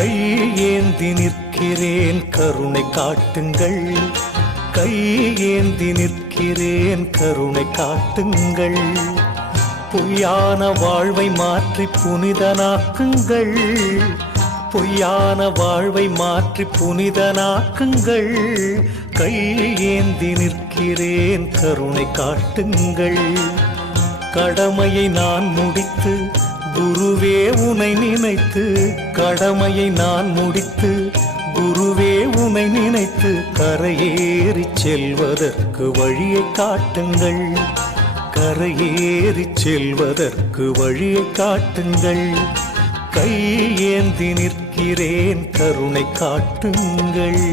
கையேந்தி நிற்கிறேன் கருணை காட்டுங்கள், கையேந்தி நிற்கிறேன் கருணை காட்டுங்கள். பொய்யான வாழ்வை மாற்றி புனிதனாக்குங்கள், பொய்யான வாழ்வை மாற்றி புனிதனாக்குங்கள். கையேந்தி நிற்கிறேன் கருணை காட்டுங்கள். கடமையை நான் முடித்து குருவே உனை நினைத்து, கடமையை நான் முடித்து குருவே உனை நினைத்து கரையேறி செல்வதற்கு வழியை காட்டுங்கள், கரையேறி செல்வதற்கு வழியை காட்டுங்கள். கையேந்தி நிற்கிறேன் கருணை காட்டுங்கள்.